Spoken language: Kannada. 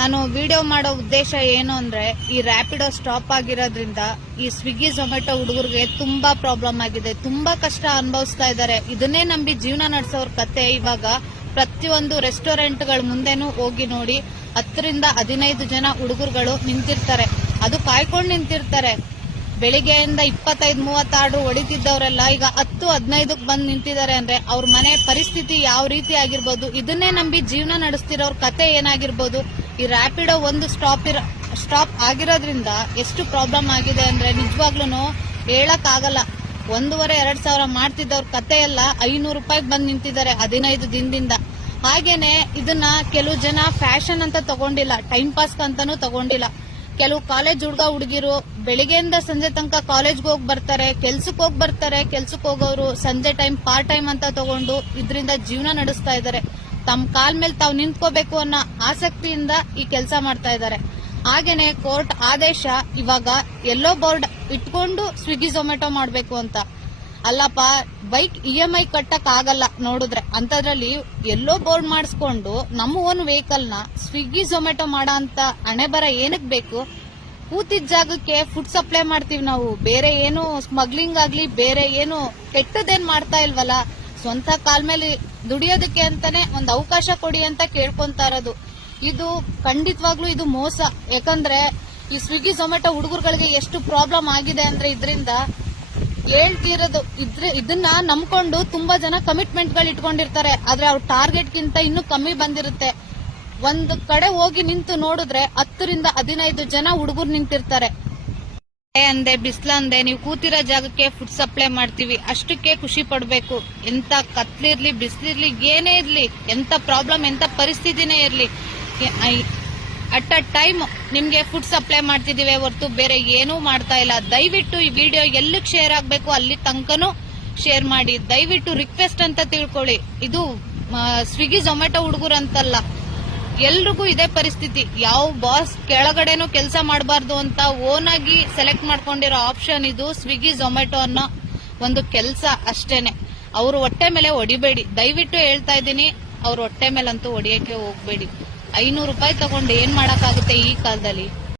ನಾನು ವಿಡಿಯೋ ಮಾಡೋ ಉದ್ದೇಶ ಏನು ಅಂದ್ರೆ, ಈ ರ್ಯಾಪಿಡೋ ಸ್ಟಾಪ್ ಆಗಿರೋದ್ರಿಂದ ಈ ಸ್ವಿಗ್ಗಿ ಝೊಮ್ಯಾಟೊ ಹುಡುಗರಿಗೆ ತುಂಬಾ ಪ್ರಾಬ್ಲಮ್ ಆಗಿದೆ, ತುಂಬಾ ಕಷ್ಟ ಅನುಭವಿಸ್ತಾ ಇದ್ದಾರೆ. ಇದನ್ನೇ ನಂಬಿ ಜೀವನ ನಡೆಸೋರ್ ಕತೆ ಇವಾಗ ಪ್ರತಿಯೊಂದು ರೆಸ್ಟೋರೆಂಟ್ಗಳ ಮುಂದೆನೂ ಹೋಗಿ ನೋಡಿ, 10 ರಿಂದ 15 ಜನ ಹುಡುಗರುಗಳು ನಿಂತಿರ್ತಾರೆ. ಅದು ಕಾಯ್ಕೊಂಡು ನಿಂತಿರ್ತಾರೆ. ಬೆಳಿಗ್ಗೆಯಿಂದ 25-30 ಆರ್ಡರ್ ಹೊಡಿತಿದ್ದವರೆಲ್ಲ ಈಗ 10-15ಕ್ಕೆ ಬಂದು ನಿಂತಿದ್ದಾರೆ ಅಂದ್ರೆ ಅವ್ರ ಮನೆ ಪರಿಸ್ಥಿತಿ ಯಾವ ರೀತಿ ಆಗಿರ್ಬೋದು, ಇದನ್ನೇ ನಂಬಿ ಜೀವನ ನಡೆಸ್ತಿರೋರ್ ಕತೆ ಏನಾಗಿರ್ಬೋದು. ಈ ರ್ಯಾಪಿಡೋ ಒಂದು ಸ್ಟಾಪ್ ಆಗಿರೋದ್ರಿಂದ ಎಷ್ಟು ಪ್ರಾಬ್ಲಮ್ ಆಗಿದೆ ಅಂದ್ರೆ ನಿಜವಾಗ್ಲೂ ಹೇಳಕ್ ಆಗಲ್ಲ. 1,500-2 ಸಾವಿರ ಮಾಡ್ತಿದ್ದವ್ರ ಕತೆ ಎಲ್ಲ 500 ರೂಪಾಯಿಗೆ ಬಂದು ನಿಂತಿದ್ದಾರೆ 15 ದಿನದಿಂದ. ಹಾಗೇನೆ ಇದನ್ನ ಕೆಲವು ಜನ ಫ್ಯಾಷನ್ ಅಂತ ತಗೊಂಡಿಲ್ಲ, ಟೈಮ್ ಪಾಸ್ ಅಂತಾನೂ ತಗೊಂಡಿಲ್ಲ. ಕೆಲವು ಕಾಲೇಜ್ ಹುಡುಗಿರು ಬೆಳಿಗ್ಗೆಯಿಂದ ಸಂಜೆ ತನಕ ಕಾಲೇಜ್ಗೆ ಹೋಗಿ ಬರ್ತಾರೆ, ಕೆಲ್ಸಕ್ಕೆ ಹೋಗಿ ಬರ್ತಾರೆ. ಕೆಲ್ಸಕ್ಕೆ ಹೋಗೋರು ಸಂಜೆ ಟೈಮ್ ಪಾರ್ಟ್ ಟೈಮ್ ಅಂತ ತಗೊಂಡು ಇದರಿಂದ ಜೀವನ ನಡೆಸ್ತಾ ಇದ್ದಾರೆ. ತಮ್ಮ ಕಾಲ್ ಮೇಲೆ ತಾವು ನಿಂತ್ಕೋಬೇಕು ಅನ್ನೋ ಆಸಕ್ತಿಯಿಂದ ಈ ಕೆಲಸ ಮಾಡ್ತಾ ಇದ್ದಾರೆ. ಹಾಗೇನೆ ಕೋರ್ಟ್ ಆದೇಶ ಇವಾಗ ಎಲ್ಲೋ ಬೋರ್ಡ್ ಇಟ್ಕೊಂಡು ಸ್ವಿಗ್ಗಿ ಝೊಮ್ಯಾಟೊ ಮಾಡ್ಬೇಕು ಅಂತ. ಅಲ್ಲಪ್ಪ, ಬೈಕ್ EMI ಕಟ್ಟಕ್ ಆಗಲ್ಲ ನೋಡಿದ್ರೆ, ಅಂತದ್ರಲ್ಲಿ ಎಲ್ಲೋ ಬೋರ್ಡ್ ಮಾಡಿಸ್ಕೊಂಡು ನಮ್ಮ ಓನ್ ವೆಹಿಕಲ್ ನ ಸ್ವಿಗ್ಗಿ ಝೊಮ್ಯಾಟೊ ಮಾಡೋ ಅಂತ ಹಣೆ ಬರ ಏನಕ್ ಬೇಕು? ಕೂತಿದ್ದ ಜಾಗಕ್ಕೆ ಫುಡ್ ಸಪ್ಲೈ ಮಾಡ್ತೀವಿ ನಾವು, ಬೇರೆ ಏನು ಸ್ಮಗ್ಲಿಂಗ್ ಆಗ್ಲಿ ಬೇರೆ ಏನು ಕೆಟ್ಟದೇನ್ ಮಾಡ್ತಾ ಇಲ್ವಲ್ಲ. ಸ್ವಂತ ಕಾಲ್ ಮೇಲೆ ದುಡಿಯೋದಕ್ಕೆ ಅಂತಾನೆ ಒಂದು ಅವಕಾಶ ಕೊಡಿ ಅಂತ ಕೇಳ್ಕೊಂತಾ ಇರೋದು. ಇದು ಖಂಡಿತವಾಗ್ಲೂ ಇದು ಮೋಸ. ಯಾಕಂದ್ರೆ ಈ ಸ್ವಿಗ್ಗಿ ಝೊಮ್ಯಾಟೊ ಹುಡುಗರುಗಳಿಗೆ ಎಷ್ಟು ಪ್ರಾಬ್ಲಮ್ ಆಗಿದೆ ಅಂದ್ರೆ ಇದರಿಂದ ಹೇಳ್ತಿರೋದು. ಇದನ್ನ ನಂಬ್ಕೊಂಡು ತುಂಬಾ ಜನ ಕಮಿಟ್ಮೆಂಟ್ ಗಳು ಇಟ್ಕೊಂಡಿರ್ತಾರೆ, ಆದ್ರೆ ಅವ್ರ ಟಾರ್ಗೆಟ್ ಗಿಂತ ಇನ್ನೂ ಕಮ್ಮಿ ಬಂದಿರುತ್ತೆ. ಒಂದು ಕಡೆ ಹೋಗಿ ನಿಂತು ನೋಡಿದ್ರೆ 10 ರಿಂದ 15 ಜನ ಹುಡುಗರು ನಿಂತಿರ್ತಾರೆ. ಅಂದೆ ಬಿಸ್ಲಂದೆ ನೀವು ಕೂತಿರೋ ಜಾಗಕ್ಕೆ ಫುಡ್ ಸಪ್ಲೈ ಮಾಡ್ತೀವಿ, ಅಷ್ಟಕ್ಕೆ ಖುಷಿ ಪಡ್ಬೇಕು. ಎಂತ ಕತ್ಲಿರ್ಲಿ ಬಿಸ್ಲಿರ್ಲಿ ಏನೇ ಇರ್ಲಿ, ಎಂತ ಪ್ರಾಬ್ಲಮ್ ಎಂತ ಪರಿಸ್ಥಿತಿನೇ ಇರ್ಲಿ, ಅಟ್ ಅ ಟೈಮ್ ನಿಮ್ಗೆ ಫುಡ್ ಸಪ್ಲೈ ಮಾಡ್ತಿದೀವಿ ಹೊರತು ಬೇರೆ ಏನೂ ಮಾಡ್ತಾ ಇಲ್ಲ. ದಯವಿಟ್ಟು ಈ ವಿಡಿಯೋ ಎಲ್ಲಿಗೆ ಶೇರ್ ಆಗ್ಬೇಕು ಅಲ್ಲಿ ತನಕನೂ ಶೇರ್ ಮಾಡಿ. ದಯವಿಟ್ಟು ರಿಕ್ವೆಸ್ಟ್ ಅಂತ ತಿಳ್ಕೊಳ್ಳಿ. ಇದು ಸ್ವಿಗ್ಗಿ ಝೊಮ್ಯಾಟೊ ಹುಡುಗರು ಅಂತಲ್ಲ, ಎಲ್ರಿಗೂ ಇದೇ ಪರಿಸ್ಥಿತಿ. ಯಾವ ಬಾಸ್ ಕೆಳಗಡೆನೂ ಕೆಲಸ ಮಾಡಬಾರ್ದು ಅಂತ ಓನ್ ಆಗಿ ಸೆಲೆಕ್ಟ್ ಮಾಡ್ಕೊಂಡಿರೋ ಆಪ್ಷನ್ ಇದು ಸ್ವಿಗ್ಗಿ ಝೊಮ್ಯಾಟೊ ಅನ್ನೋ ಒಂದು ಕೆಲಸ ಅಷ್ಟೇನೆ. ಅವ್ರ ಹೊಟ್ಟೆ ಮೇಲೆ ಹೊಡಿಬೇಡಿ, ದಯವಿಟ್ಟು ಹೇಳ್ತಾ ಇದ್ದೀನಿ. ಅವ್ರ ಹೊಟ್ಟೆ ಮೇಲಂತೂ ಹೊಡಿಯಕ್ಕೆ ಹೋಗ್ಬೇಡಿ. 500 ರೂಪಾಯಿ ತಗೊಂಡು ಏನ್ ಮಾಡಕ್ಕಾಗುತ್ತೆ ಈ ಕಾಲದಲ್ಲಿ?